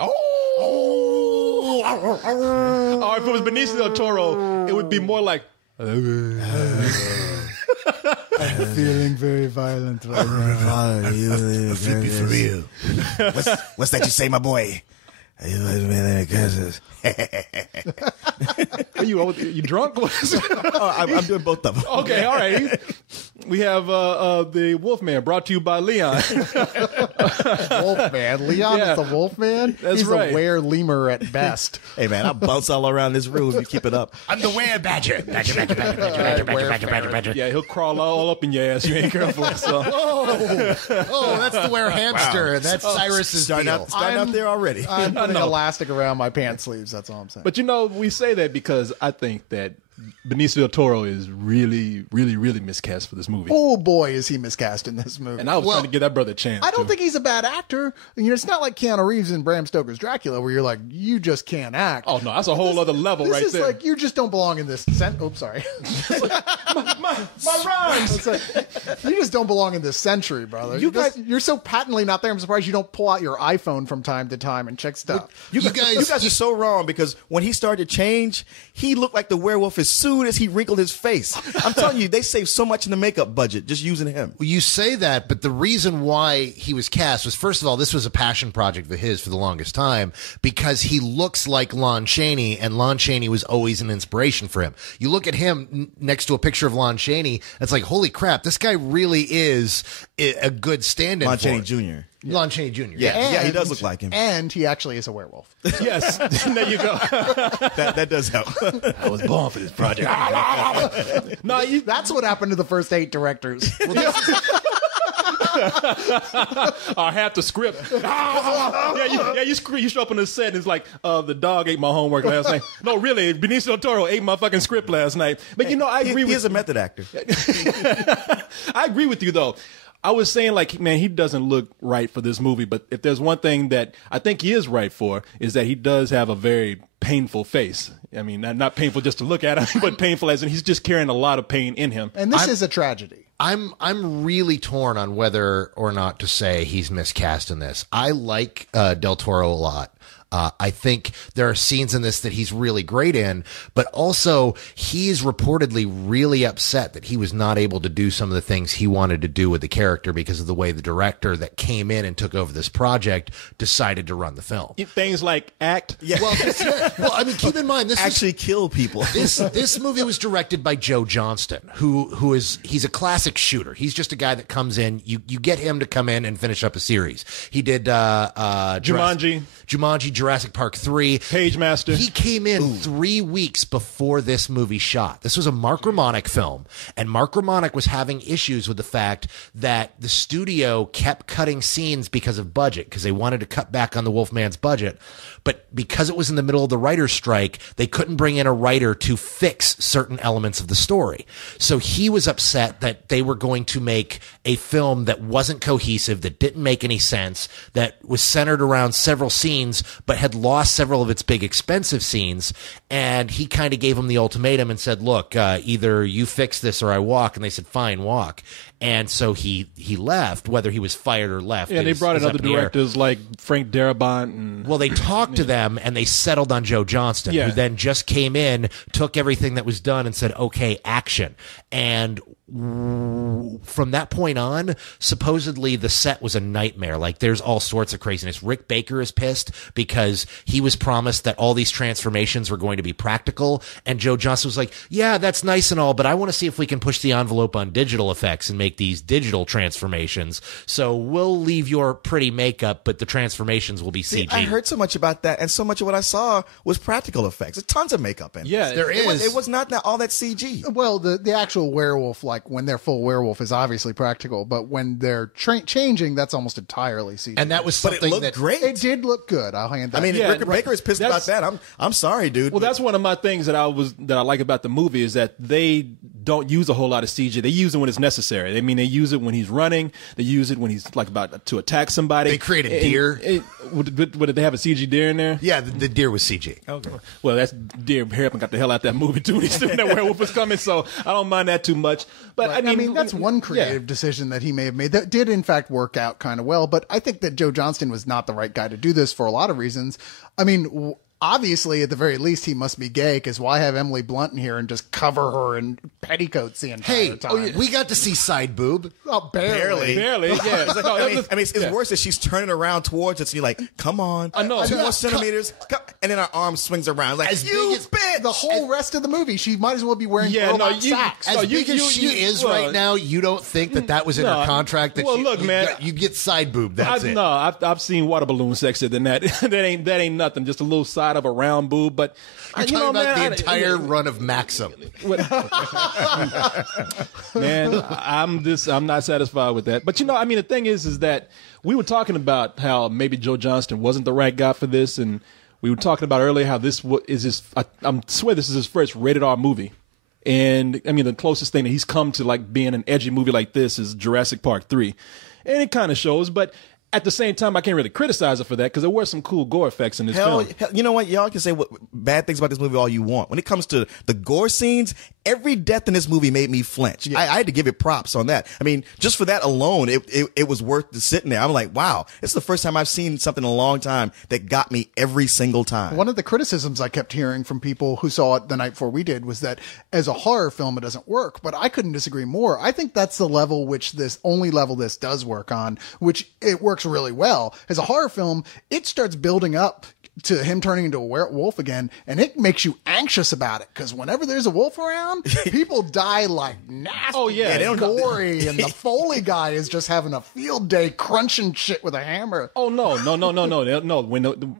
Oh, if it was Benicio del Toro, it would be more like. I'm feeling very violent right now. Flippy for real. What's that you say, my boy? Are you drunk? I'm doing both of them. Okay, all right. We have the Wolfman, brought to you by Leon. Wolfman. Leon is the Wolfman? That's He's right. a were-lemur at best. Hey, man, I bounce all around this room if you keep it up. I'm the were-badger. Badger. Yeah, he'll crawl all up in your ass. You ain't careful. So. Oh, that's the were-hamster. And that's Cyrus's Starting deal. out there already. I'm putting elastic around my pants sleeves. That's all I'm saying. But you know, we say that because I think that Benicio del Toro is really, really, really miscast for this movie. Oh boy, is he miscast in this movie. And I was trying to give that brother a chance. I don't think he's a bad actor. You know, it's not like Keanu Reeves in Bram Stoker's Dracula where you're like, you just can't act. Oh no, that's a whole other level This right is there. like, you just don't belong in this. Oops, sorry. my rhymes. It's like, you just don't belong in this century, brother. You're so patently not there. I'm surprised you don't pull out your iPhone from time to time and check stuff. You guys are so wrong because when he started to change, he looked like the werewolf as soon as he wrinkled his face. I'm telling you, they saved so much in the makeup budget just using him. Well, you say that, but the reason why he was cast was, first of all, this was a passion project of his for the longest time because he looks like Lon Chaney, and Lon Chaney was always an inspiration for him. You look at him next to a picture of Lon Chaney, it's like, holy crap, this guy really is a good stand-in Lon for Chaney him. Jr. Lon Chaney Jr. Yeah, he does look like him. And he actually is a werewolf. Yes, there you go. That does help. I was born for this project. No, That's what happened to the first 8 directors. I have the script. You show up on the set and it's like, the dog ate my homework last night. No, really, Benicio del Toro ate my fucking script last night. But you know, I agree He with is a method actor. I agree with you though. I was saying, like, man, he doesn't look right for this movie, but if there's one thing that I think he is right for, is that he does have a very painful face. I mean, not painful just to look at him, but painful as in he's just carrying a lot of pain in him. And this is a tragedy. I'm really torn on whether or not to say he's miscast in this. I like Del Toro a lot. I think there are scenes in this that he's really great in, but also he's reportedly really upset that he was not able to do some of the things he wanted to do with the character because of the way the director that came in and took over this project decided to run the film. Things like act. Yeah. Well, I mean, keep in mind this Actually kill people. This movie was directed by Joe Johnston, he's a classic shooter. He's just a guy that comes in. You get him to come in and finish up a series. He did Jumanji, Jurassic Park 3. Page Master. He came in 3 weeks before this movie shot. This was a Mark Romanek film, and Mark Romanek was having issues with the fact that the studio kept cutting scenes because of budget, because they wanted to cut back on the Wolfman's budget. But because it was in the middle of the writer's strike, they couldn't bring in a writer to fix certain elements of the story. So he was upset that they were going to make a film that wasn't cohesive, that didn't make any sense, that was centered around several scenes, but had lost several of its big expensive scenes. And he kind of gave them the ultimatum and said, look, either you fix this or I walk. And they said, fine, walk. And so he left, whether he was fired or left. Yeah, they brought in other directors like Frank Darabont. And well, they talked to them and they settled on Joe Johnston, who then just came in, took everything that was done and said, okay, action. And from that point on, supposedly the set was a nightmare. Like, there's all sorts of craziness. Rick Baker is pissed because he was promised that all these transformations were going to be practical, and Joe Johnston was like, yeah, that's nice and all, but I want to see if we can push the envelope on digital effects and make these digital transformations. So we'll leave your pretty makeup, but the transformations will be CG. I heard so much about that, and so much of what I saw was practical effects. There's tons of makeup in it. Yeah, there is. It was not all that CG. Well, the actual werewolf, like when they're full werewolf, is obviously practical, but when they're changing, that's almost entirely CG. And that was But something it looked that great. It did look good. I'll hand that. I mean, Yeah, Rick Baker is pissed about that's- that. I'm sorry, dude. Well, that's one of my things that I like about the movie is that they don't use a whole lot of CG. They use it when it's necessary. I mean, they use it when he's running. They use it when he's like about to attack somebody. They create a deer. Did they have a CG deer in there? Yeah, the deer was CG. Okay. Well, that's deer. Harrison got the hell out that movie too. He's still that werewolf was coming, so I don't mind that too much. But I mean, that's one creative decision that he may have made that did in fact work out kind of well. But I think that Joe Johnston was not the right guy to do this for a lot of reasons. I mean, obviously, at the very least, he must be gay, because why have Emily Blunt in here and just cover her in petticoats the entire time? We got to see side boob. Oh, barely. Barely, yeah. It's like, it's worse that she's turning around towards us, and you're like, come on. I know. 2 more centimeters. And then her arm swings around. Like, As big you as- bitch! The whole rest of the movie, she might as well be wearing robot socks. As big as she is right now, you don't think that was in her contract? That look, man, you get side boob. That's it. No, I've seen water balloon sexier than that. that ain't nothing. Just a little side of a round boob. But You're talking about the entire run of Maxim. Man, I'm not satisfied with that. But the thing is that we were talking about how maybe Joe Johnston wasn't the right guy for this, and we were talking about earlier how this is his. I swear this is his first rated R movie. And I mean, the closest thing that he's come to like being an edgy movie like this is Jurassic Park 3. And it kind of shows, but at the same time, I can't really criticize it for that, because there were some cool gore effects in this film. Hell, you know what? Y'all can say bad things about this movie all you want. When it comes to the gore scenes, every death in this movie made me flinch. Yeah. I had to give it props on that. I mean, just for that alone, it was worth sitting there. I'm like, wow, this is the first time I've seen something in a long time that got me every single time. One of the criticisms I kept hearing from people who saw it the night before we did was that as a horror film, it doesn't work. But I couldn't disagree more. I think that's the level only level this does work on, which it works really well. As a horror film, it starts building up to him turning into a werewolf again, and it makes you anxious about it, because whenever there's a wolf around, people die like nasty. Oh, yeah. And gory, and the Foley guy is just having a field day crunching shit with a hammer. Oh no!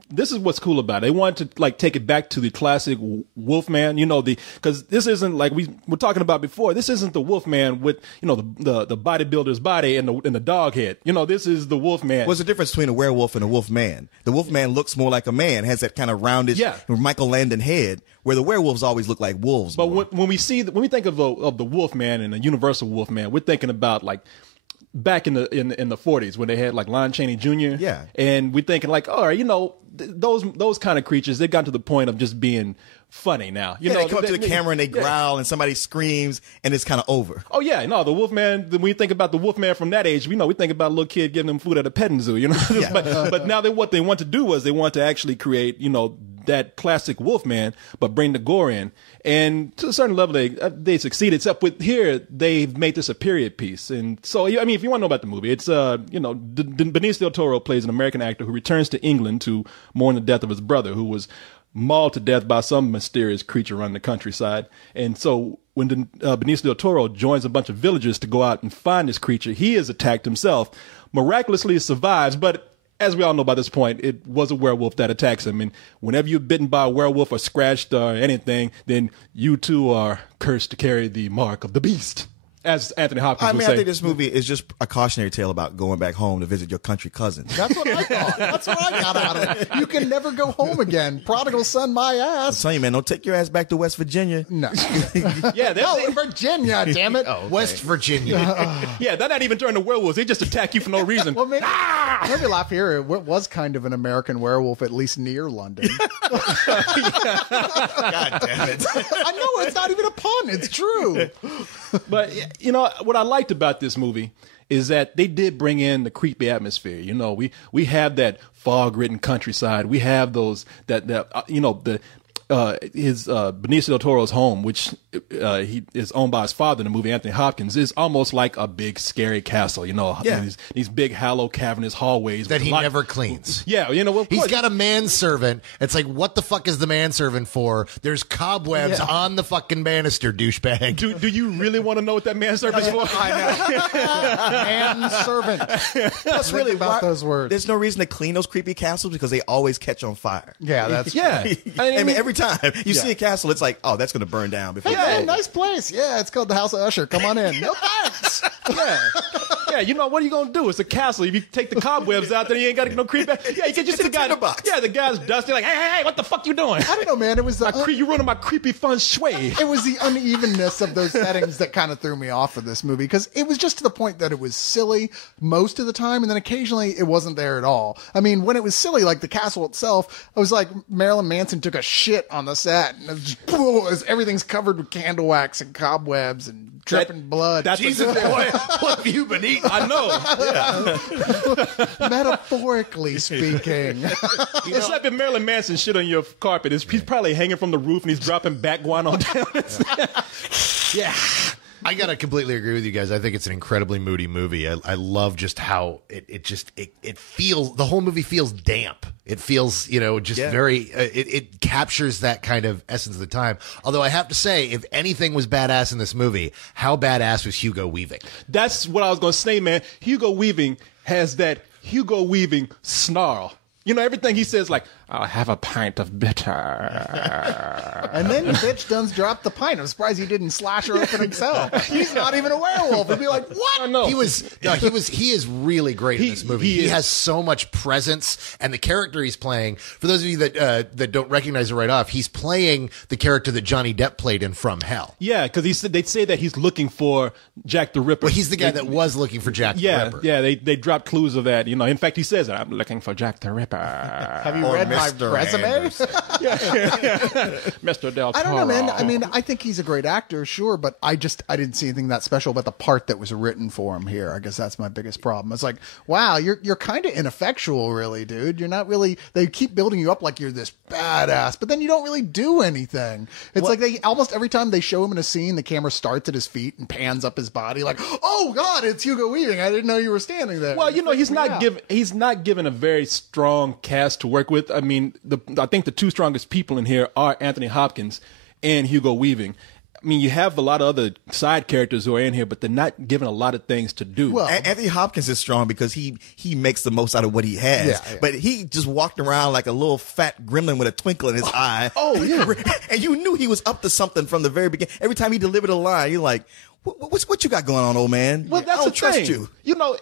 This is what's cool about it. They wanted to like take it back to the classic Wolfman. Because this isn't like we were talking about before. This isn't the Wolfman with the bodybuilder's body and the dog head. This is the Wolfman. What's the difference between a werewolf and a wolfman? The wolfman looks more like a man, has that kind of rounded Michael Landon head, where the werewolves always look like wolves. But when we think of the Wolfman and the Universal Wolfman, we're thinking about like back in the 40s when they had like Lon Chaney Jr. Yeah, and we're thinking like, all right, those kind of creatures, they've gotten to the point of just being funny now. They come up to the camera and they growl and somebody screams and it's kind of over. Oh yeah, no, the Wolfman. When we think about the Wolfman from that age, we think about a little kid giving them food at a petting zoo. Yeah. but now what they want to do is they want to actually create that classic Wolfman, but bring the gore in. And to a certain level, they succeed. Except with here, they've made this a period piece. And so, I mean, if you want to know about the movie, it's Benicio del Toro plays an American actor who returns to England to mourn the death of his brother, who was mauled to death by some mysterious creature on the countryside. And so when Benicio del Toro joins a bunch of villagers to go out and find this creature, he is attacked himself, miraculously survives, but as we all know by this point, it was a werewolf that attacks him. And whenever you're bitten by a werewolf or scratched or anything, then you too are cursed to carry the mark of the beast, as Anthony Hopkins would say. I think this movie is just a cautionary tale about going back home to visit your country cousins. That's what I thought. That's what I got out of it. You can never go home again. Prodigal son, my ass. I'm telling you, man, don't take your ass back to West Virginia. No. Yeah, Virginia, damn it. Okay. West Virginia. Yeah, they're not even turning to werewolves. They just attack you for no reason. Well, maybe laugh here. It was kind of an American werewolf, at least near London. God damn it. I know, it's not even a pun. It's true. But what I liked about this movie is that they did bring in the creepy atmosphere. We have that fog-ridden countryside. We have those his Benicio del Toro's home, which he is owned by his father in the movie, Anthony Hopkins, is almost like a big scary castle. These big hollow cavernous hallways that he never cleans. Yeah, he's got a manservant. It's like, what the fuck is the manservant for? There's cobwebs on the fucking banister, douchebag. Do you really want to know what that manservant's for? I know. Manservant. That's really about those words. There's no reason to clean those creepy castles because they always catch on fire. Yeah, that's I mean, every time you see a castle, it's like, oh, that's going to burn down before. Hey, man, nice place. Yeah, it's called the House of Usher. Come on in. No thanks. Yeah. Yeah, you know, what are you going to do? It's a castle. If you take the cobwebs out, then you ain't got no creep back. Yeah, you can just see the guy. Yeah, the guy's dusty. Like, hey, what the fuck you doing? I don't know, man. It was you ruining my creepy feng shui. It was the unevenness of those settings that kind of threw me off of this movie, because it was just to the point that it was silly most of the time, and then occasionally it wasn't there at all. I mean, when it was silly, like the castle itself, it was like Marilyn Manson took a shit on the set, and it was just, everything's covered with candle wax and cobwebs and dripping blood. Jesus, boy, what have you been eating? I know. Metaphorically speaking. It's like if Marilyn Manson shit on your carpet. He's probably hanging from the roof and he's dropping back guano down. Yeah. I gotta completely agree with you guys. I think it's an incredibly moody movie. I love just how it feels. The whole movie feels damp. It feels, very. It captures that kind of essence of the time. Although I have to say, if anything was badass in this movie, how badass was Hugo Weaving? That's what I was gonna say, man. Hugo Weaving has that Hugo Weaving snarl. You know, everything he says, like, I'll have a pint of bitter. And then the bitch does drop the pint. I'm surprised he didn't slash her open himself. He's not even a werewolf. He'd be like, what? I know. He is really great in this movie. He has so much presence, and the character he's playing, for those of you that don't recognize it right off, he's playing the character that Johnny Depp played in From Hell. Yeah, because they'd say that he's looking for Jack the Ripper. Well, he's the guy that was looking for Jack the Ripper. Yeah, they dropped clues of that. You know, in fact, he says, I'm looking for Jack the Ripper. Have you read my resume? Mr. Del Toro. I don't know, man. I mean, I think he's a great actor, sure, but I didn't see anything that special about the part that was written for him here. I guess that's my biggest problem. It's like, wow, you're kind of ineffectual, really, dude. You're not really. They keep building you up like you're this badass, but then you don't really do anything. It's like they almost every time they show him in a scene, the camera starts at his feet and pans up his body, like, oh God, it's Hugo Weaving. I didn't know you were standing there. Well, he's not given a very strong cast to work with. I mean, I think the two strongest people in here are Anthony Hopkins and Hugo Weaving. I mean, you have a lot of other side characters who are in here, but they're not given a lot of things to do. Well, Anthony Hopkins is strong because he makes the most out of what he has. Yeah. But he just walked around like a little fat gremlin with a twinkle in his eye. Oh, yeah. And you knew he was up to something from the very beginning. Every time he delivered a line, you're like, what you got going on, old man? Well, that's the thing. You. You know,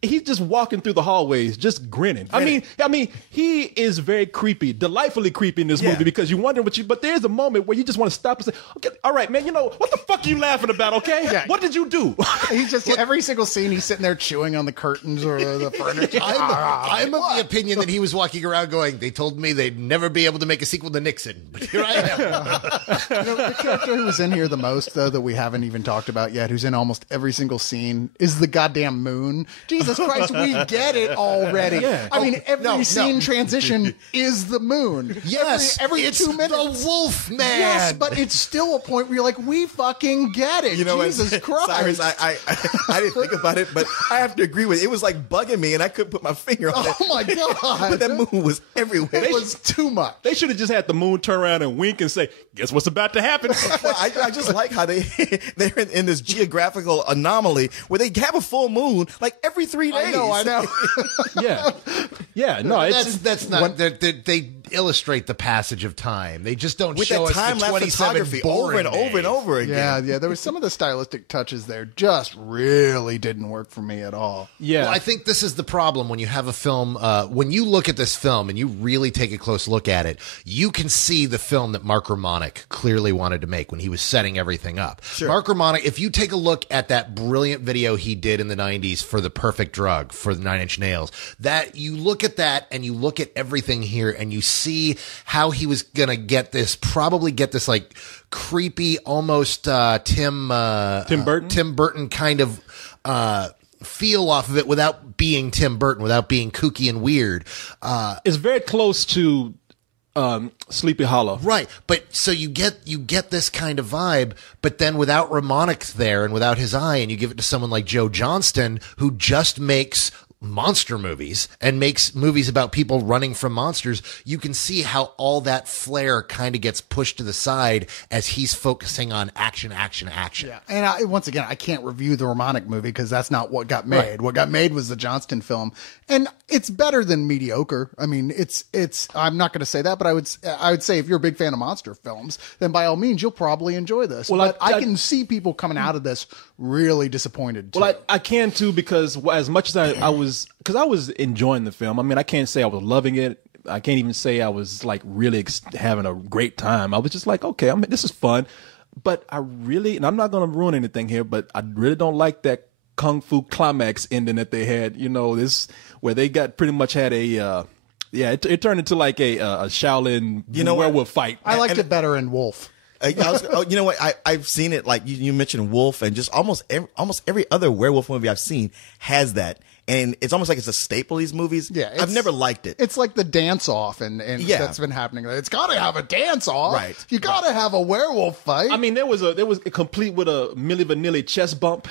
he's just walking through the hallways, just grinning. I mean, he is very creepy, delightfully creepy in this movie because you wonder but there's a moment where you just want to stop and say, okay, all right, man, what the fuck are you laughing about, okay? Yeah. What did you do? He's just, every single scene, he's sitting there chewing on the curtains or the furniture. I'm of the opinion that he was walking around going, they told me they'd never be able to make a sequel to Nixon, but here I am. The character who was in here the most, though, that we haven't even talked about yet, who's in almost every single scene, is the goddamn moon. Jesus Christ, we get it already. Yeah. I mean, every scene transition is the moon. Yes, every it's 2 minutes. The Wolfman. Yes, but it's still a point where you're like, we fucking get it. Jesus Christ. Cyrus, I didn't think about it, but I have to agree with it. It was like bugging me, and I couldn't put my finger on it. Oh my God. But that moon was everywhere. It was too much. They should have just had the moon turn around and wink and say, guess what's about to happen? Well, I just like how they're in this geographical anomaly where they have a full moon like every 3 days. I know. Yeah. No, that's not. They illustrate the passage of time. They just don't show us the 27 over and days. over and over again. Yeah. There was some of the stylistic touches there just really didn't work for me at all. Yeah. Well, I think this is the problem when you have a film. When you look at this film and you really take a close look at it, you can see the film that Mark Romanek clearly wanted to make when he was setting everything up. Sure. Mark Romanek, if you take a look at that brilliant video he did in the 90s for The Perfect Drug, for the 9 Inch Nails, that you look at that and you look at everything here and you see how he was going to probably get this like creepy, almost Tim Burton kind of feel off of it without being Tim Burton, without being kooky and weird. It's very close to Sleepy Hollow. Right. But so you get this kind of vibe, but then without Romanek there and without his eye, and you give it to someone like Joe Johnston, who just makes monster movies and makes movies about people running from monsters, you can see how all that flair kind of gets pushed to the side as he's focusing on action. Yeah, and once again, I can't review the Romanek movie because that's not what got made. Right. What got made was the Johnston film, and it's better than mediocre. I mean, it's. I'm not going to say that, but I would say if you're a big fan of monster films, then by all means, you'll probably enjoy this. Well, but I can see people coming out of this really disappointed. Too. Well, I can too, because as much as I was enjoying the film. I mean, I can't say I was loving it. I can't even say I was like really having a great time. I was just like, okay, this is fun. But I really, and I'm not going to ruin anything here, but I really don't like that Kung Fu climax ending that they had. You know, this where they got pretty much had a, it turned into like a Shaolin werewolf fight. I liked it better in Wolf. You know what? I've seen it, like you mentioned Wolf, and just almost every other werewolf movie I've seen has that. And it's almost like it's a staple of these movies. Yeah, I've never liked it. It's like the dance off, and that's been happening. It's got to have a dance off, right? You got to have a werewolf fight. I mean, there was complete with a Milli Vanilli chest bump.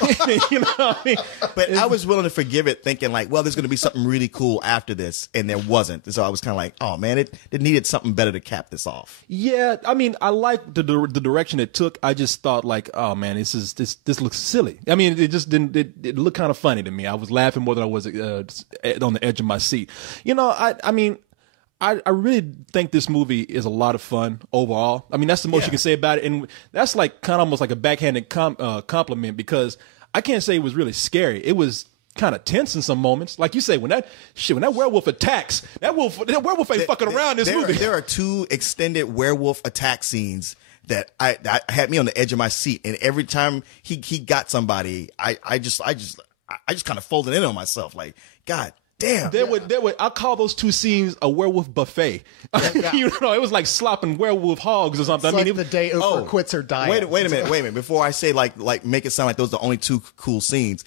You know what I mean? But I was willing to forgive it, thinking like, well, there's going to be something really cool after this, and there wasn't. And so I was kind of like, oh man, it needed something better to cap this off. Yeah, I mean, I liked the direction it took. I just thought like, oh man, this looks silly. I mean, it just didn't. It looked kind of funny to me. I was laughing more than I was on the edge of my seat. You know, I mean, I really think this movie is a lot of fun overall. I mean, that's the most you can say about it, and that's like kind of almost like a backhanded compliment, because I can't say it was really scary. It was kind of tense in some moments, like you say, when that werewolf attacks, that werewolf ain't fucking around this movie. There are 2 extended werewolf attack scenes that I had me on the edge of my seat, and every time he got somebody, I just kind of folded in on myself, like, God damn. There would I call those 2 scenes a werewolf buffet. Yeah. You know, it was like slopping werewolf hogs or something. It's I mean, like the day Oprah quits her diet. Wait a minute. Before I say like make it sound like those are the only 2 cool scenes,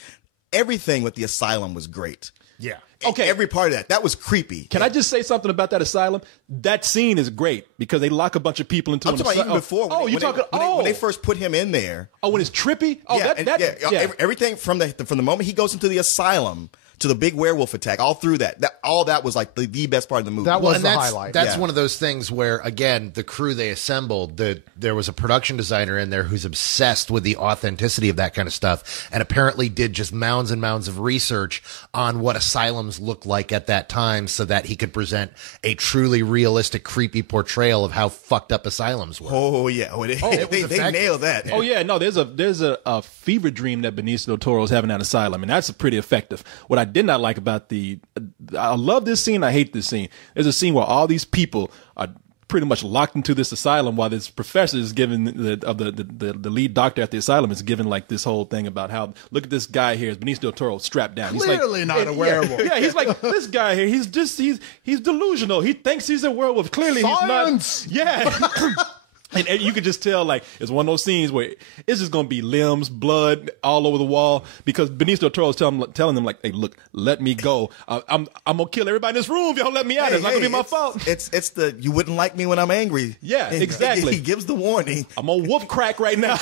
everything with the asylum was great. Yeah. Okay. Every part of that was creepy. Can I just say something about that asylum? That scene is great because they lock a bunch of people into I'm an talking about asylum. even before. When they first put him in there. Oh, when it's trippy. Oh, Everything from the moment he goes into the asylum to the big werewolf attack, all through that was like the best part of the movie. That was the highlight. That's one of those things where, again, the crew they assembled, there was a production designer in there who's obsessed with the authenticity of that kind of stuff, and apparently did just mounds and mounds of research on what asylums looked like at that time so that he could present a truly realistic, creepy portrayal of how fucked up asylums were. Oh, yeah. They nailed that. Oh, yeah. No, there's a fever dream that Benicio del Toro is having at asylum, and that's pretty effective. What I did not like about I love this scene, I hate this scene. There's a scene where all these people are pretty much locked into this asylum while this professor is giving the lead doctor at the asylum is giving like this whole thing about how, look at this guy here, is Benicio del Toro strapped down. Clearly he's not a werewolf. Yeah, he's like, this guy here, he's delusional. He thinks he's a werewolf. Clearly Science! He's not. Yeah. And you could just tell, like, it's one of those scenes where it's just going to be limbs, blood all over the wall, because Benicio del Toro is telling them, like, hey, look, let me go. I'm going to kill everybody in this room if y'all let me out. It's not going to be my fault. It's the, you wouldn't like me when I'm angry. Yeah, exactly. He gives the warning. I'm on wolf crack right now.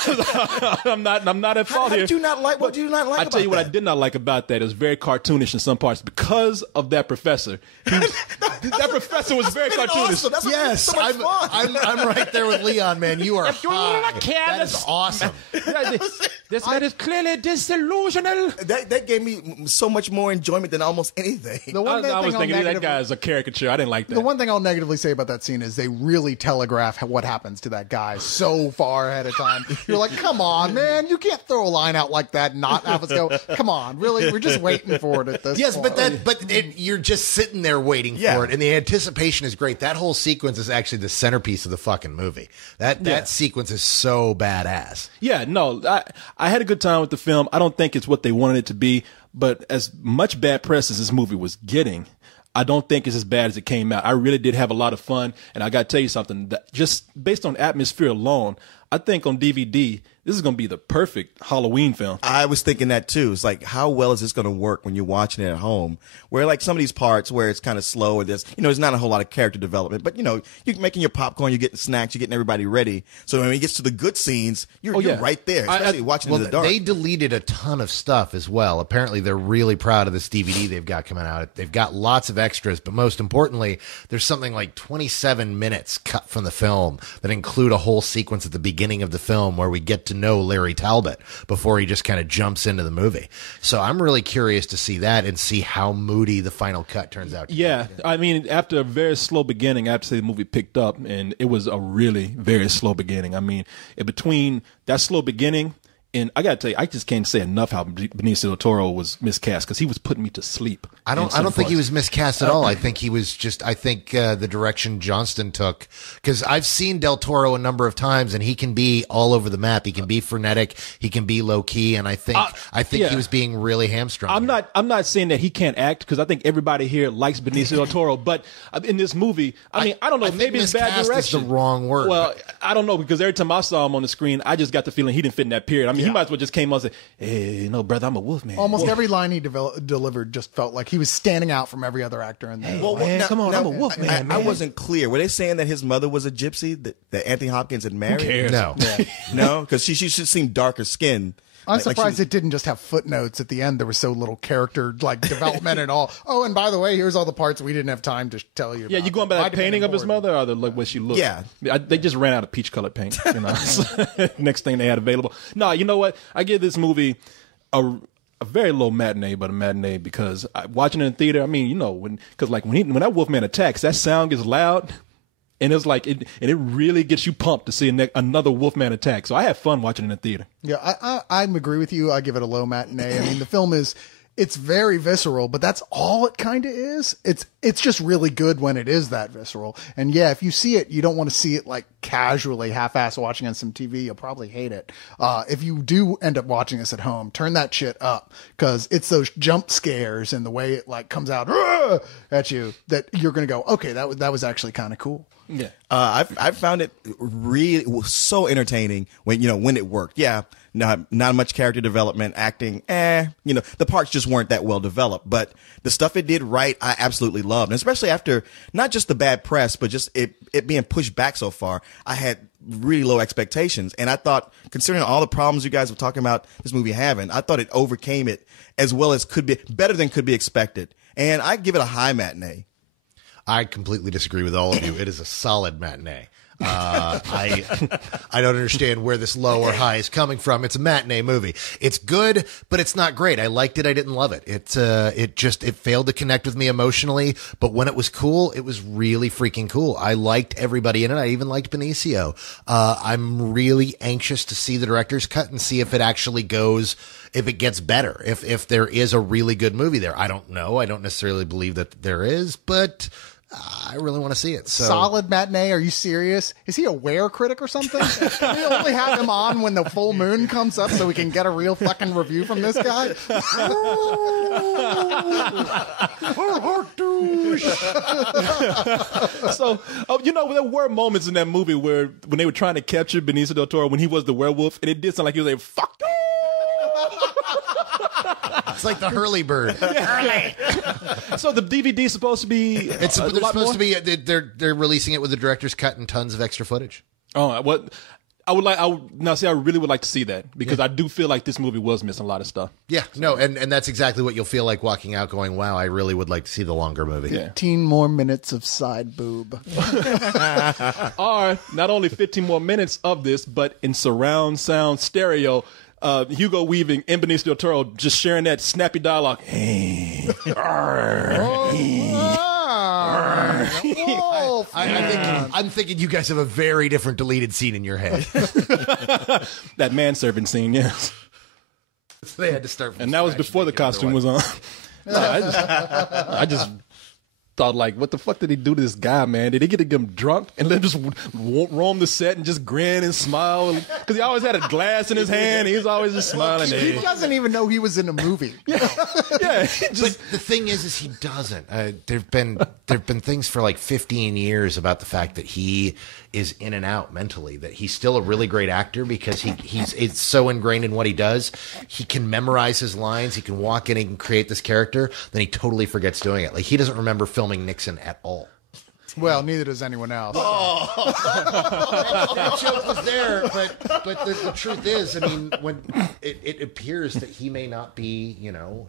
I'm not at fault here. What did you not like about that? I tell you what I did not like about that. It was very cartoonish in some parts because of that professor. That professor was very cartoonish. Awesome. Yes, so much fun. I'm right there with Leon. Man, you are high. That is awesome. This man is clearly disillusional. That gave me so much more enjoyment than almost anything. I was thinking that guy is a caricature. I didn't like that. The one thing I'll negatively say about that scene is they really telegraph what happens to that guy so far ahead of time. You're like, come on, man, you can't throw a line out like that and not have us go, come on, really? We're just waiting for it at this point. But you're just sitting there waiting for it, and the anticipation is great. That whole sequence is actually the centerpiece of the fucking movie. That sequence is so badass. Yeah, no, I had a good time with the film. I don't think it's what they wanted it to be, but as much bad press as this movie was getting, I don't think it's as bad as it came out. I really did have a lot of fun, and I got to tell you something. That just based on atmosphere alone, I think on DVD, this is going to be the perfect Halloween film. I was thinking that too. It's like, how well is this going to work when you're watching it at home? Where like some of these parts where it's kind of slow and there's not a whole lot of character development, but you're making your popcorn, you're getting snacks, you're getting everybody ready. So when it gets to the good scenes, you're right there, especially watching in the dark. They deleted a ton of stuff as well. Apparently, they're really proud of this DVD they've got coming out. They've got lots of extras, but most importantly, there's something like 27 minutes cut from the film that include a whole sequence at the beginning of the film where we get to know Larry Talbot before he just kind of jumps into the movie. So I'm really curious to see that and see how moody the final cut turns out. Yeah, I mean, after a very slow beginning, I have to say the movie picked up, and it was a really very slow beginning. I mean, between that slow beginning, and I got to tell you, I just can't say enough how Benicio del Toro was miscast because he was putting me to sleep. I don't think he was miscast at all. I think he was just. I think the direction Johnston took, because I've seen Del Toro a number of times, and he can be all over the map. He can be frenetic. He can be low key, and I think he was being really hamstrung. I'm not saying that he can't act because I think everybody here likes Benicio del Toro, but in this movie, I mean, I don't know, maybe it's bad direction. Is the wrong word. Well, I don't know because every time I saw him on the screen, I just got the feeling he didn't fit in that period. I mean, he might as well just came on and said, "Hey, brother, I'm a Wolfman." Almost every line he delivered just felt like he was standing out from every other actor in there. Hey, come on, I'm a Wolfman. I wasn't clear. Were they saying that his mother was a gypsy that Anthony Hopkins had married? Who cares? No. No, because she should seem darker skinned. I'm surprised it didn't just have footnotes at the end. There was so little character development at all. Oh, and by the way, here's all the parts we didn't have time to tell you about. Yeah, you going by that painting of his mother or the way she looked? Yeah. They just ran out of peach-colored paint. Next thing they had available. No, you know what? I give this movie a very low matinee, but a matinee because watching it in theater, I mean, when that Wolfman attacks, that sound gets loud. And it's like, it really gets you pumped to see another Wolfman attack. So I had fun watching it in theater. Yeah, I agree with you. I give it a low matinee. I mean, the film it's very visceral, but that's all it kind of is. It's just really good when it is that visceral. And yeah, if you see it, you don't want to see it like casually half-ass watching on some TV. You'll probably hate it. If you do end up watching this at home, turn that shit up because it's those jump scares and the way it like comes out at you that you're going to go, okay, that was actually kind of cool. Yeah. I found it really so entertaining when it worked. Yeah, not much character development, acting. The parts just weren't that well developed. But the stuff it did right, I absolutely loved, and especially after not just the bad press, but just it being pushed back so far. I had really low expectations, and I thought, considering all the problems you guys were talking about this movie having, I thought it overcame it as well as better than could be expected. And I give it a high matinee. I completely disagree with all of you. It is a solid matinee. I don't understand where this low or high is coming from. It's a matinee movie. It's good, but it's not great. I liked it. I didn't love it. It failed to connect with me emotionally, but when it was cool, it was really freaking cool. I liked everybody in it. I even liked Benicio. I'm really anxious to see the director's cut and see if it actually goes, if it gets better, if there is a really good movie there. I don't know. I don't necessarily believe that there is, but I really want to see it. So. Solid matinee? Are you serious? Is he a wear critic or something? We only have him on when the full moon comes up so we can get a real fucking review from this guy? So, there were moments in that movie where when they were trying to capture Benicio del Toro when he was the werewolf, and it did sound like he was like, fuck you! It's like the Hurley bird. So the DVD is supposed to be. They're supposed to be. They're releasing it with the director's cut and tons of extra footage. Oh, what? I really would like to see that because I do feel like this movie was missing a lot of stuff. Yeah, no, and that's exactly what you'll feel like walking out going, wow, I really would like to see the longer movie. Yeah. 15 more minutes of side boob. Or not only 15 more minutes of this, but in surround sound stereo, Hugo Weaving and Benicio del Toro just sharing that snappy dialogue. I'm thinking you guys have a very different deleted scene in your head. That manservant scene, yes. So they had to start from and that was before the costume was on. I just thought, like, what the fuck did he do to this guy, man? Did he get to get him drunk and let him just roam the set and just grin and smile? Because he always had a glass in his hand. He was always just smiling. He doesn't even know he was in a movie. Yeah. But the thing is he doesn't. There've been things for like 15 years about the fact that he is in and out mentally. That he's still a really great actor because it's so ingrained in what he does. He can memorize his lines. He can walk in. He can create this character. Then he totally forgets doing it. Like he doesn't remember filming Nixon at all. Well, neither does anyone else. That joke was there, but the truth is, I mean, when it appears that he may not be,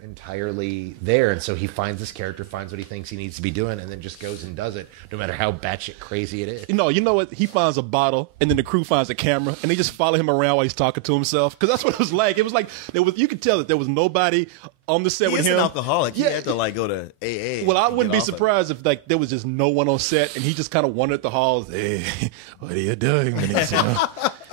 entirely there, and so he finds this character, finds what he thinks he needs to be doing, and then just goes and does it, no matter how batshit crazy it is. You know what? He finds a bottle, and then the crew finds a camera, and they just follow him around while he's talking to himself. Because that's what it was like. It was like you could tell that there was nobody on the set with He's him. an alcoholic. He had to go to AA. Well, I wouldn't be get off of it. surprised if there was just no one on set, and he just kind of wandered the halls. Hey, what are you doing? Why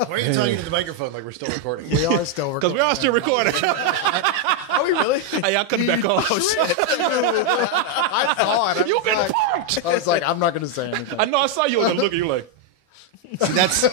are you talking to the microphone like we're still recording? We are still recording. Because we are still recording. Are we really? Hey, I'll cut it back on. I saw it. You've been punked. I was like, I'm not going to say anything. I know. I saw you on the look. You like. See,